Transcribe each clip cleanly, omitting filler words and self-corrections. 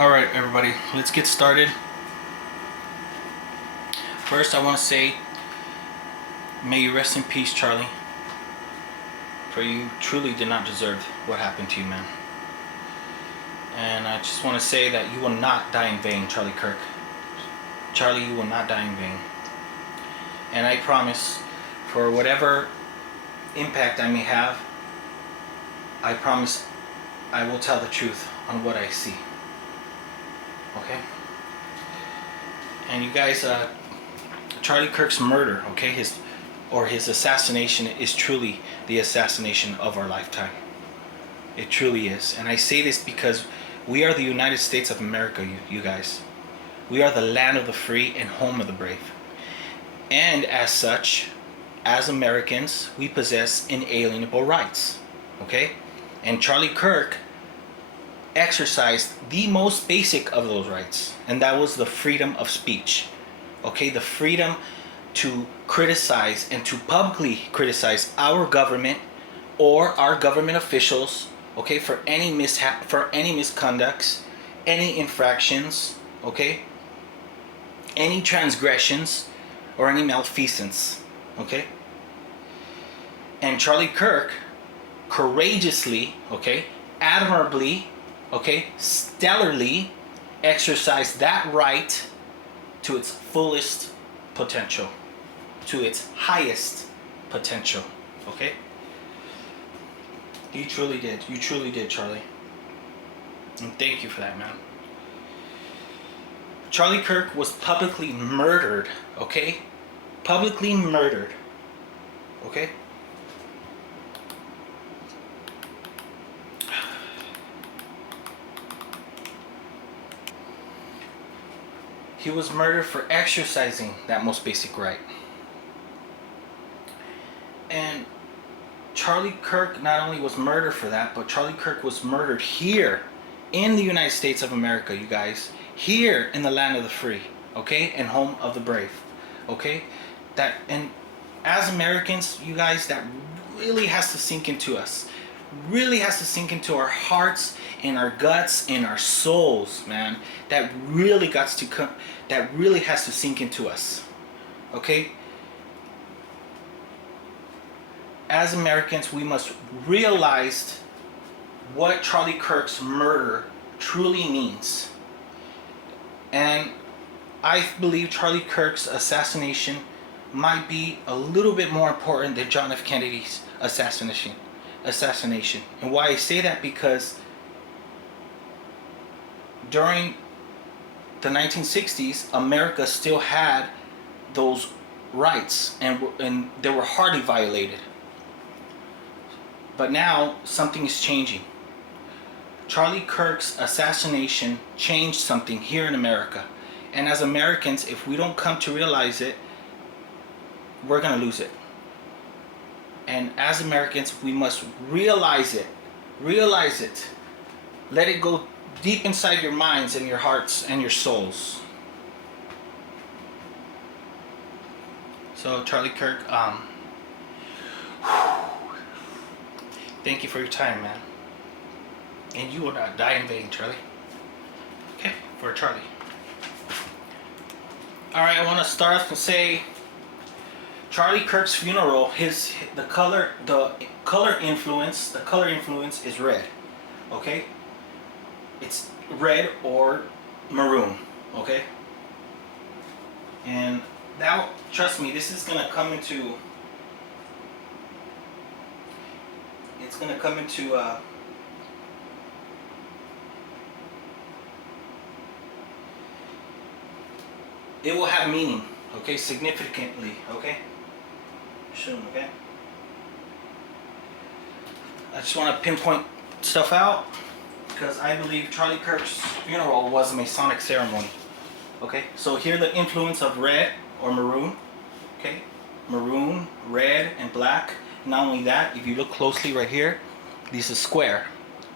Alright, everybody, let's get started. First, I want to say, may you rest in peace, Charlie. For you truly did not deserve what happened to you, man. And I just want to say that you will not die in vain, Charlie Kirk. Charlie, you will not die in vain. And I promise, for whatever impact I may have, I promise I will tell the truth on what I see. Okay? And you guys, Charlie Kirk's murder, okay, his assassination is truly the assassination of our lifetime. It truly is. And I say this because we are the United States of America, you guys. We are the land of the free and home of the brave. And as such, as Americans, we possess inalienable rights. Okay? And Charlie Kirk exercised the most basic of those rights, and that was the freedom of speech. Okay, the freedom to criticize and to publicly criticize our government or our government officials, okay, for any mishap, for any misconducts, any infractions, okay, any transgressions or any malfeasance, okay. And Charlie Kirk courageously, okay, admirably, okay, stellarly exercised that right to its fullest potential, to its highest potential, okay? You truly did. You truly did, Charlie. And thank you for that, man. Charlie Kirk was publicly murdered, okay? Publicly murdered, okay? He was murdered for exercising that most basic right. And Charlie Kirk not only was murdered for that, but Charlie Kirk was murdered here in the United States of America, you guys. Here in the land of the free, okay? And home of the brave, okay? That, and as Americans, you guys, that really has to sink into us. Really has to sink into our hearts and our guts and our souls, man. That really has to sink into us. Okay? As Americans, we must realize what Charlie Kirk's murder truly means. And I believe Charlie Kirk's assassination might be a little bit more important than John F. Kennedy's assassination. And why I say that, because during the 1960s, America still had those rights, and they were hardly violated. But now something is changing. Charlie Kirk's assassination changed something here in America, and as Americans, if we don't come to realize it, we're gonna lose it. And as Americans, we must realize it. Realize it. Let it go deep inside your minds and your hearts and your souls. So Charlie Kirk, thank you for your time, man. And you will not die in vain, Charlie. Okay, for Charlie. Alright, I want to start off and say Charlie Kirk's funeral, the color influence is red. Okay? It's red or maroon, okay? And now, trust me, this is gonna come into it will have meaning, okay, significantly, okay? Soon, okay? I just want to pinpoint stuff out because I believe Charlie Kirk's funeral was a Masonic ceremony. Okay, so here the influence of red or maroon, okay? Maroon, red, and black. Not only that, if you look closely right here, this is square,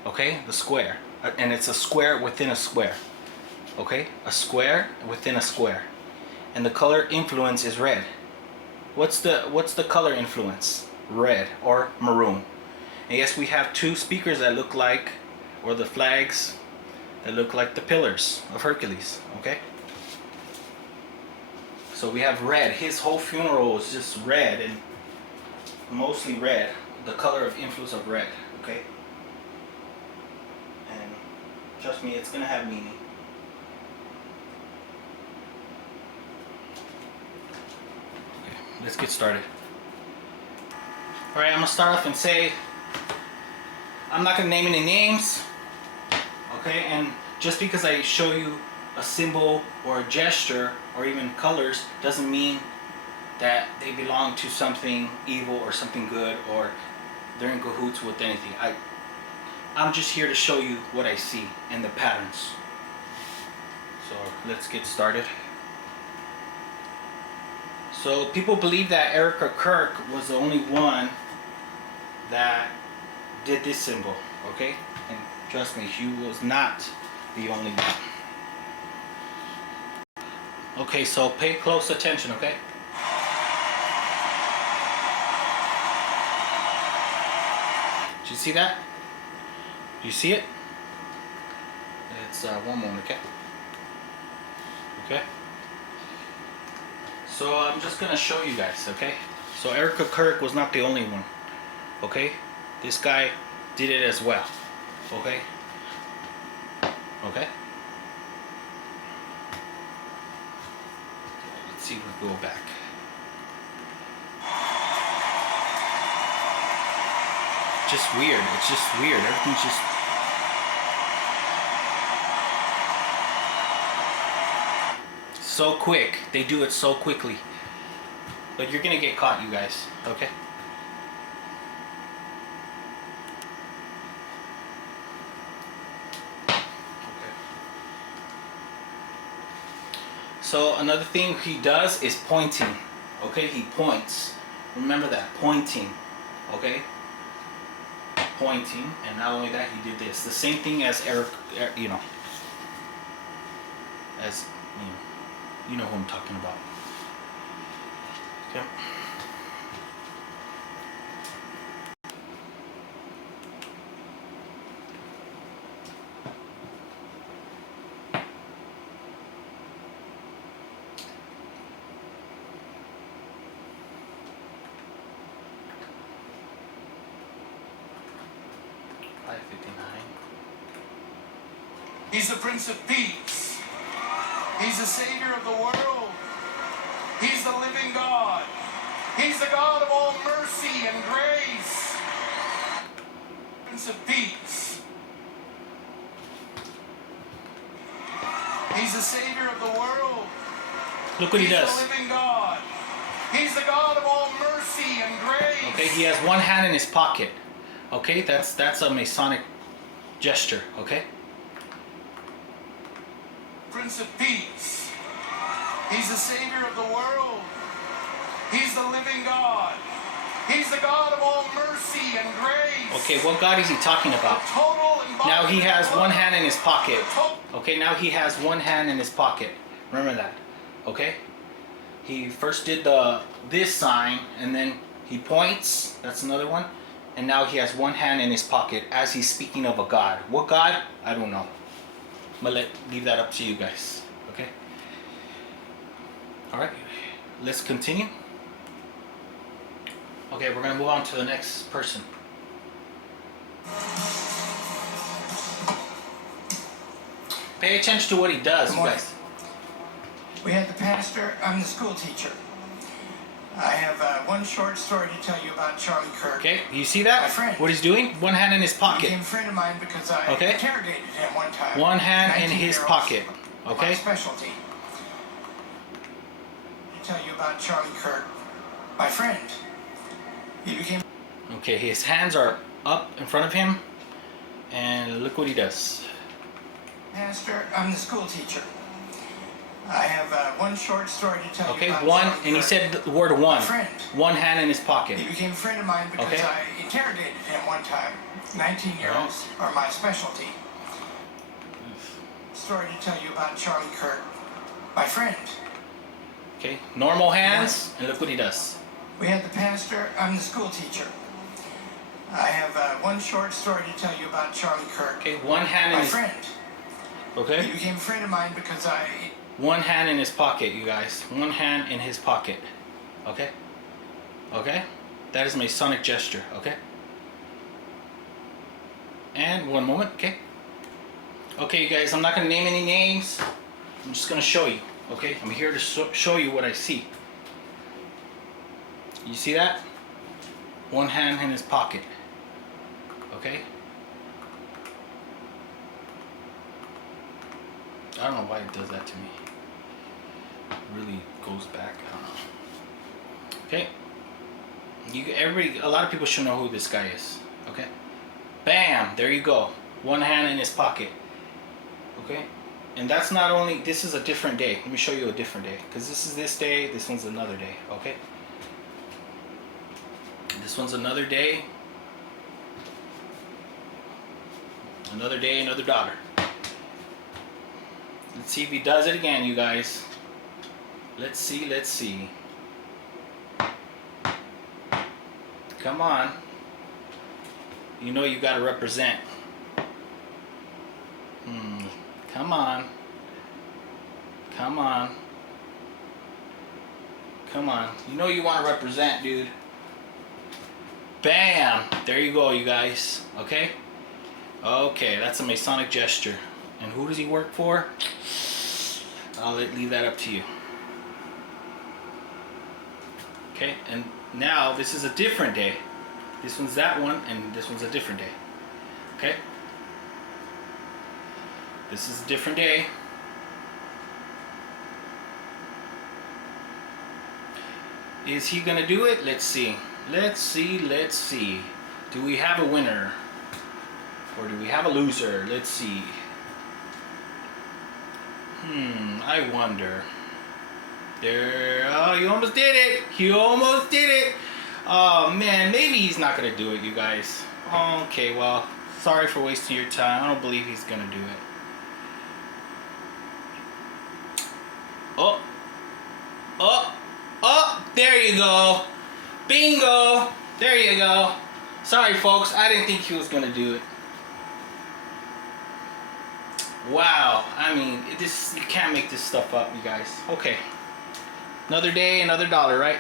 okay? The square, and it's a square within a square, okay? A square within a square, and the color influence is red. What's the color influence? Red or maroon. And yes, we have two speakers that look like, or the flags that look like the pillars of Hercules. Okay. So we have red. His whole funeral is just red, and mostly red. The color of influence of red. Okay. And trust me, it's gonna have meaning. Okay, let's get started. All right, I'm gonna start off and say I'm not gonna name any names. Okay, and just because I show you a symbol or a gesture or even colors doesn't mean that they belong to something evil or something good or they're in cahoots with anything. I'm just here to show you what I see and the patterns. So let's get started. So people believe that Erica Kirk was the only one that did this symbol, okay? And trust me, she was not the only one. Okay, so pay close attention, okay? Did you see that? Do you see it? It's one moment, okay? Okay. So I'm just gonna show you guys, okay? So Erica Kirk was not the only one, okay? This guy did it as well, okay? Okay? Let's see if we go back. Just weird. It's just weird. Everything's just... so quick. They do it so quickly. But you're gonna get caught, you guys. Okay? So another thing he does is pointing. Okay? He points. Remember that. Pointing. Okay? Pointing, and not only that, he did this. The same thing as Eric, you know, as you know who I'm talking about. Okay. He's the Prince of Peace. He's the Savior of the world. He's the living God. He's the God of all mercy and grace. Prince of Peace. He's the Savior of the world. Look what he does. He's the living God. He's the God of all mercy and grace. Okay, he has one hand in his pocket. Okay, that's a Masonic gesture. Okay. Prince of Peace. He's the Savior of the world. He's the living God. He's the God of all mercy and grace. Okay, what God is he talking about? Now he has one hand in his pocket. Okay, now he has one hand in his pocket. Remember that. Okay? He first did this sign, and then he points. That's another one. And now he has one hand in his pocket as he's speaking of a God. What God? I don't know. I'm gonna leave that up to you guys. Okay? Alright, let's continue. Okay, we're gonna move on to the next person. Pay attention to what he does, you guys. We had the pastor, I'm the school teacher. I have one short story to tell you about Charlie Kirk. Okay, you see that? My friend. What he's doing? One hand in his He pocket. became a friend of mine because I interrogated him one time. One hand in his pocket. Okay? My specialty. To tell you about Charlie Kirk, my friend. He became... Okay, his hands are up in front of him, and look what he does. Pastor, I'm the school teacher. I have one short story to tell you about one, Charlie and he Kirk. said the word one. My friend. One hand in his pocket. He became a friend of mine because I interrogated him one time. 19-year-olds are my specialty. Story to tell you about Charlie Kirk, my friend. Okay, normal hands, and look what he does. We had the pastor, I'm the school teacher. I have one short story to tell you about Charlie Kirk. Okay, one hand in my his... friend. Okay? He became a friend of mine because One hand in his pocket, you guys. One hand in his pocket. Okay? Okay? That is a Masonic gesture, okay? And one moment, okay? Okay, you guys, I'm not going to name any names. I'm just going to show you, okay? I'm here to show you what I see. You see that? One hand in his pocket. Okay? I don't know why it does that to me. It really goes back. I don't know. Okay? A lot of people should know who this guy is. Okay? Bam! There you go. One hand in his pocket. Okay? And that's not only, this is a different day. Let me show you a different day. Because this is this day, this one's another day. Okay? This one's another day. Another day, another dollar. Let's see if he does it again, you guys. Let's see, let's see. Come on. You know you gotta represent. Come on. Come on. Come on. You know you want to represent, dude. Bam! There you go, you guys. Okay? Okay, that's a Masonic gesture. And who does he work for? I'll leave that up to you. Okay, and now this is a different day. This one's that one, and this one's a different day. Okay? This is a different day. Is he gonna do it? Let's see. Let's see, let's see. Do we have a winner? Or do we have a loser? Let's see. I wonder. There, oh, you almost did it. You almost did it. Oh man, maybe he's not gonna do it, you guys. Okay, well, sorry for wasting your time. I don't believe he's gonna do it. Oh, oh, oh, there you go. Bingo. There you go. Sorry, folks. I didn't think he was going to do it. Wow. I mean, you can't make this stuff up, you guys. Okay. Another day, another dollar, right?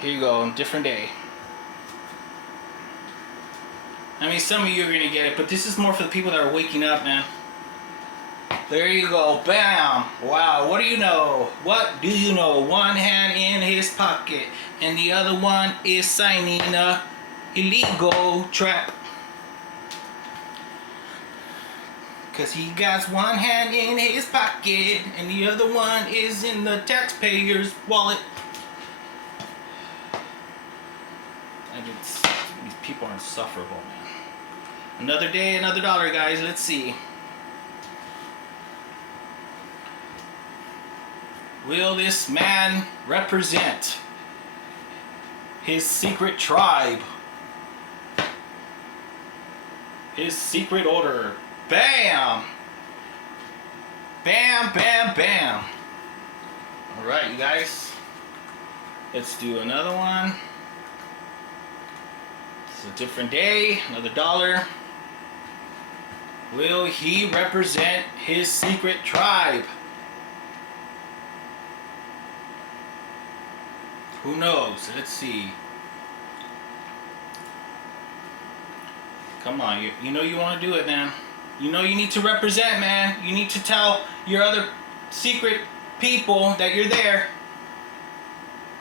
Here you go. Different day. I mean, some of you are going to get it, but this is more for the people that are waking up, man. There you go. Bam. Wow. What do you know? What do you know? One hand in his pocket and the other one is signing a illegal trap. Cause he got one hand in his pocket and the other one is in the taxpayer's wallet. And these people are insufferable, man. Another day, another dollar, guys. Let's see. Will this man represent his secret tribe? His secret order. Bam! Bam, bam, bam. Alright, you guys. Let's do another one. It's a different day, another dollar. Will he represent his secret tribe? Who knows? Let's see. Come on, you know you want to do it, man. You know you need to represent, man. You need to tell your other secret people that you're there.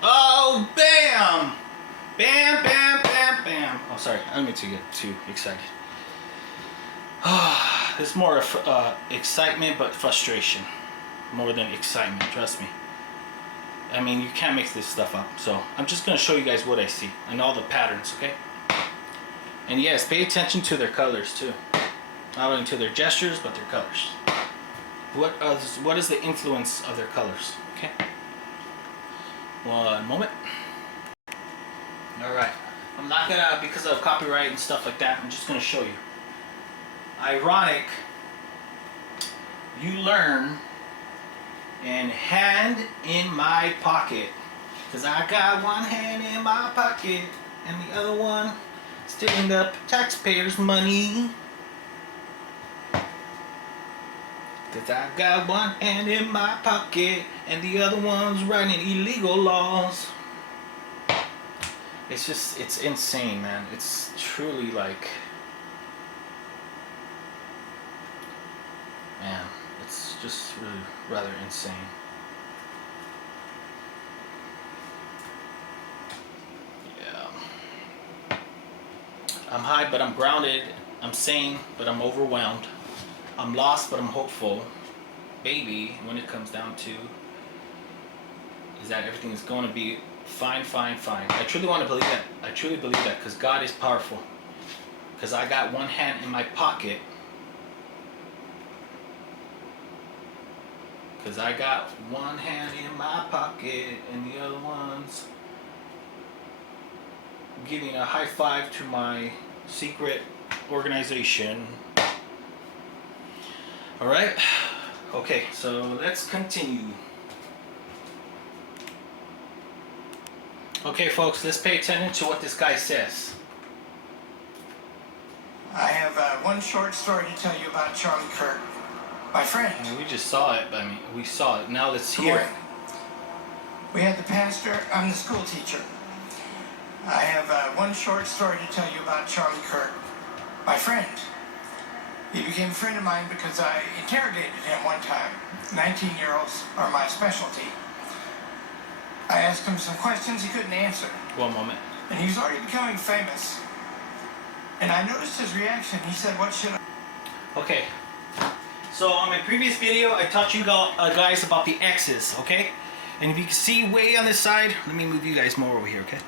Oh, bam! Bam, bam, bam, bam. Oh, sorry. I don't mean to get too excited. It's more of excitement, but frustration. More than excitement, trust me. I mean, you can't make this stuff up. So I'm just going to show you guys what I see and all the patterns, okay? And yes, pay attention to their colors too. Not only to their gestures, but their colors. What is the influence of their colors, okay? One moment. Alright. I'm not going to, because of copyright and stuff like that, I'm just going to show you. Ironic, you learn and hand in my pocket, because I got one hand in my pocket and the other one stealing the taxpayers' money. 'Cause I got one hand in my pocket and the other one's writing illegal laws. It's just, it's insane, man. It's truly like, man, it's just really rather insane. Yeah. I'm high, but I'm grounded. I'm sane, but I'm overwhelmed. I'm lost, but I'm hopeful. Baby, when it comes down to, is that everything is going to be fine, fine, fine. I truly want to believe that. I truly believe that because God is powerful. Because I got one hand in my pocket. Because I got one hand in my pocket and the other one's giving a high five to my secret organization. Alright? Okay, so let's continue. Okay, folks, let's pay attention to what this guy says. I have one short story to tell you about Charlie Kirk, my friend. I mean, we just saw it. I mean, we saw it. Now let's Good hear it. morning. We had the pastor. I'm the school teacher. I have one short story to tell you about Charlie Kirk, my friend. He became a friend of mine because I interrogated him one time. 19-year-olds are my specialty. I asked him some questions he couldn't answer. One moment. And he was already becoming famous. And I noticed his reaction. He said, "What should I..." Okay. So on my previous video, I taught you guys about the X's, okay? And if you can see way on this side, let me move you guys more over here, okay?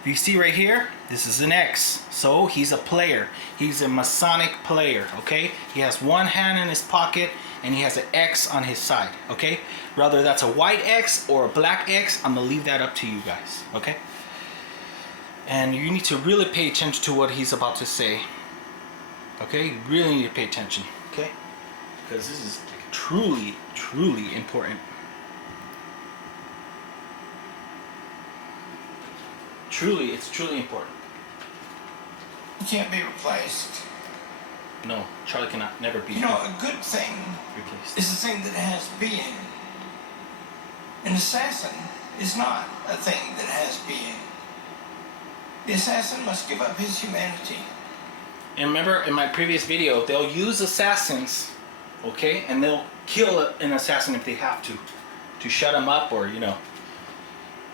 If you see right here, this is an X. So he's a player. He's a Masonic player, okay? He has one hand in his pocket and he has an X on his side, okay? Whether that's a white X or a black X, I'm gonna leave that up to you guys, okay? And you need to really pay attention to what he's about to say, okay? You really need to pay attention, okay? Because this is truly, truly important. Truly, it's truly important. He can't be replaced. No, Charlie cannot never be You know, a good thing replaced. is a thing that has being. An assassin is not a thing that has being. The assassin must give up his humanity. And remember, in my previous video, they'll use assassins, okay, and they'll kill an assassin if they have to shut him up or, you know.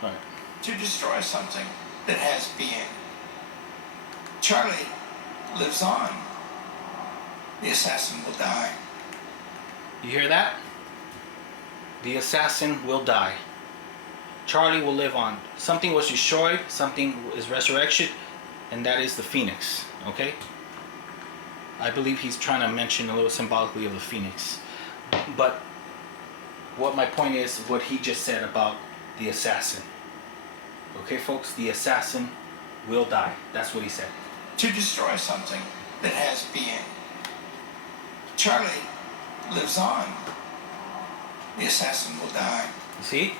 All right. To destroy something that has being. Charlie lives on. The assassin will die. You hear that? The assassin will die. Charlie will live on. Something was destroyed, something is resurrection, and that is the phoenix, okay? I believe he's trying to mention a little symbolically of the phoenix. But what my point is, what he just said about the assassin. Okay, folks, the assassin will die. That's what he said. To destroy something that has being. Charlie lives on. The assassin will die. You see?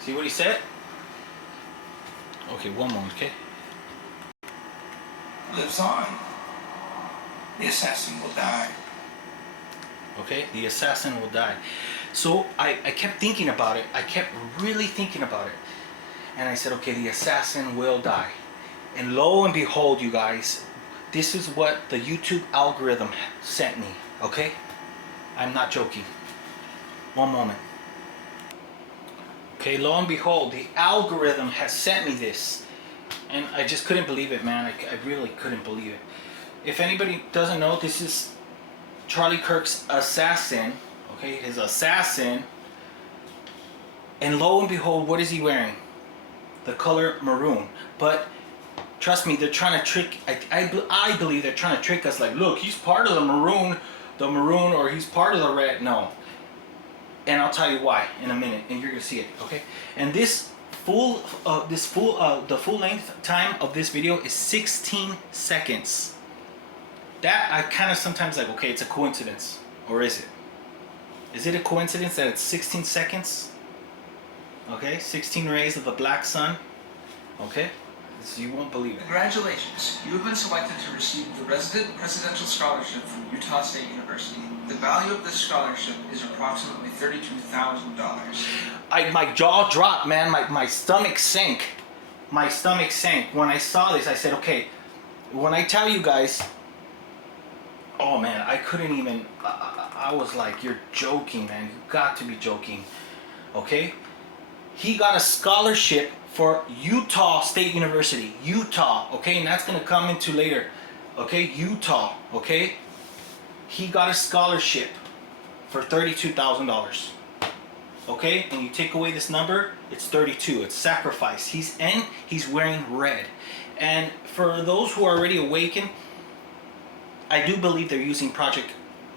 See what he said? Okay, one moment, okay? Lives on. The assassin will die. Okay, the assassin will die. So I kept thinking about it. I kept really thinking about it. And I said, okay, the assassin will die. And lo and behold, you guys, this is what the YouTube algorithm sent me, okay? I'm not joking. One moment. Okay, lo and behold, the algorithm has sent me this. And I just couldn't believe it, man. I really couldn't believe it. If anybody doesn't know, this is Charlie Kirk's assassin, okay? His assassin. And lo and behold, what is he wearing? The color maroon. But trust me, they're trying to trick, I believe they're trying to trick us like, look, he's part of the maroon, or he's part of the red. No. And I'll tell you why in a minute, and you're gonna see it, okay? And the full length time of this video is 16 seconds. That I kind of sometimes like, okay, it's a coincidence, or is it? Is it a coincidence that it's 16 seconds? Okay, 16 rays of the black sun. Okay, You won't believe it. Congratulations, you have been selected to receive the Resident Presidential Scholarship from Utah State University. The value of this scholarship is approximately $32,000. My jaw dropped, man. My stomach sank. My stomach sank. When I saw this, I said, okay, when I tell you guys, oh man, I couldn't even, I was like, you're joking, man. You got to be joking. Okay? He got a scholarship for Utah State University. Utah, okay? And that's going to come into later. Okay? Utah, okay? He got a scholarship for $32,000. Okay? And you take away this number, it's 32. It's sacrifice. He's wearing red. And for those who are already awakened, I do believe they're using Project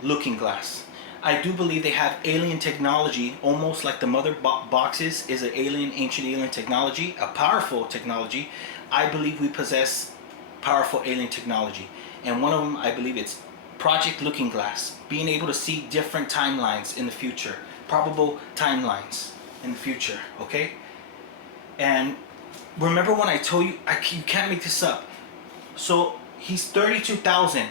Looking Glass. I do believe they have alien technology, almost like the mother boxes is an ancient alien technology, a powerful technology. I believe we possess powerful alien technology. And one of them, I believe it's Project Looking Glass, being able to see different timelines in the future, probable timelines in the future, okay? And remember when I told you, you can't make this up. So he's 32,000.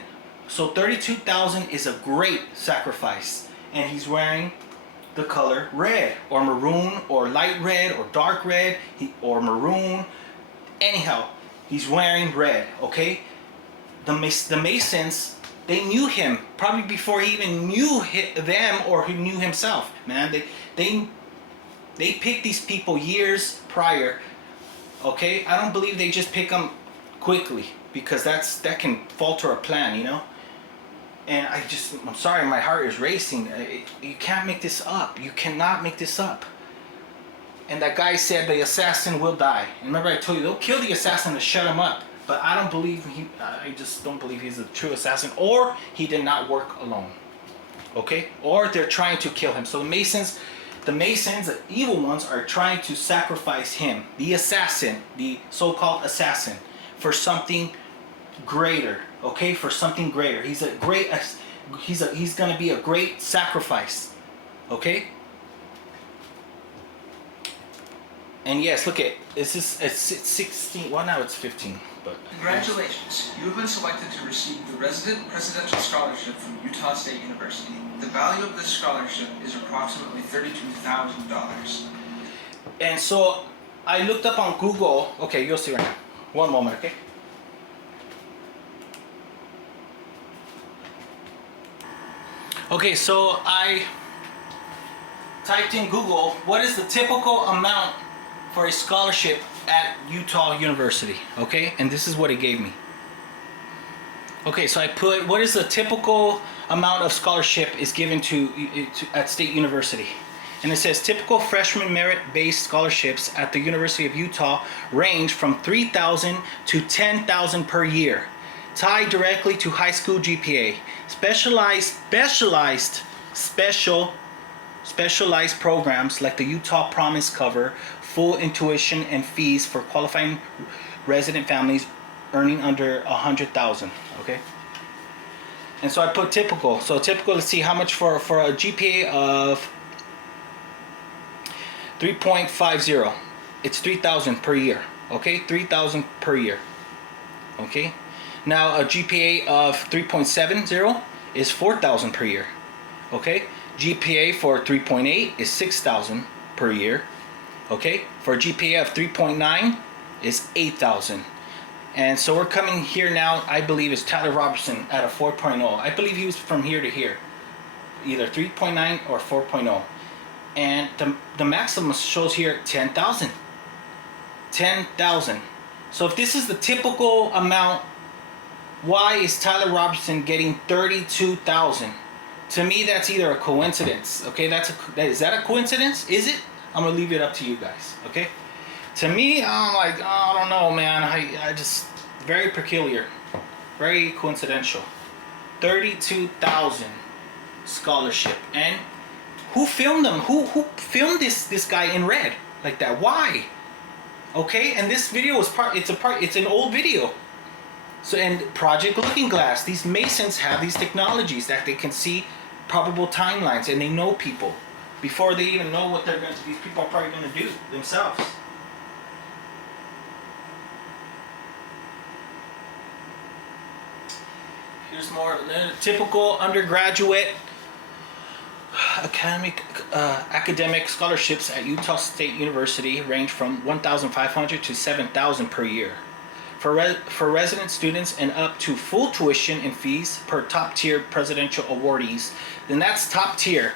So 32,000 is a great sacrifice. And he's wearing the color red or maroon or light red or dark red or maroon. Anyhow, he's wearing red, okay? The Masons, they knew him probably before he even knew them or he knew himself, man. They picked these people years prior, okay? I don't believe they just pick them quickly because that can falter a plan, you know? And I'm sorry, my heart is racing. You can't make this up. You cannot make this up. And that guy said the assassin will die. And remember I told you, they'll kill the assassin to shut him up. But I just don't believe he's a true assassin. Or he did not work alone. Okay? Or they're trying to kill him. So the Masons, the evil ones, are trying to sacrifice him. The assassin, the so-called assassin, for something greater. Okay, for something greater. He's gonna be a great sacrifice. Okay. And yes, look at it's 16. Well, now it's 15. But congratulations, you have been selected to receive the Resident Presidential Scholarship from Utah State University. The value of this scholarship is approximately $32,000. And so I looked up on Google. Okay, you'll see right now. One moment, okay. Okay, so I typed in Google, what is the typical amount for a scholarship at Utah University? Okay, and this is what it gave me. Okay, so I put, what is the typical amount of scholarship is given at State University? And it says typical freshman merit-based scholarships at the University of Utah range from $3,000 to $10,000 per year, tied directly to high school GPA. Specialized programs like the Utah Promise cover full tuition and fees for qualifying resident families earning under $100,000. Okay. And so I put typical. So typical, let's see how much for a GPA of 3.50. It's $3,000 per year. Okay, $3,000 per year. Okay. Now a GPA of 3.70 is $4,000 per year. Okay. GPA for 3.8 is $6,000 per year. Okay. For a GPA of 3.9 is $8,000. And so we're coming here now, I believe, is Tyler Robertson at a 4.0. I believe he was from here to here, either 3.9 or 4.0. And the maximum shows here 10,000. 10,000. So if this is the typical amount, why is Tyler Robertson getting 32,000? To me, that's either a coincidence. Okay, is that a coincidence? Is it? I'm gonna leave it up to you guys. Okay. To me, I'm like, oh, I don't know, man. I just very peculiar, very coincidental. 32,000 scholarship, and who filmed them? Who filmed this guy in red like that? Why? Okay, and this video is it's an old video. So, and Project Looking Glass, these Masons have these technologies that they can see probable timelines, and they know people before they even know what these people are probably going to do themselves. there's more. Typical undergraduate academic scholarships at Utah State University range from $1,500 to $7,000 per year. For resident students and up to full tuition and fees per top-tier presidential awardees. Then that's top-tier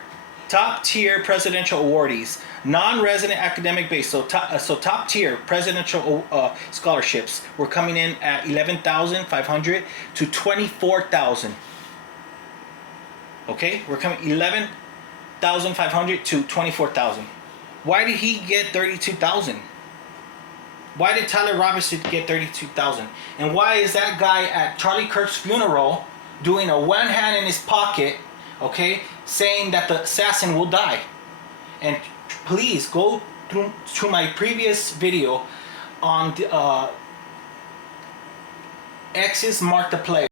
presidential awardees. Non-resident academic base, so top-tier presidential scholarships were coming in at $11,500 to $24,000. Okay, we're coming $11,500 to $24,000. Why did he get $32,000? Why did Tyler Robinson get $32,000? And why is that guy at Charlie Kirk's funeral doing a one hand in his pocket, okay, saying that the assassin will die? And please go through to my previous video on the X's Mark the Player.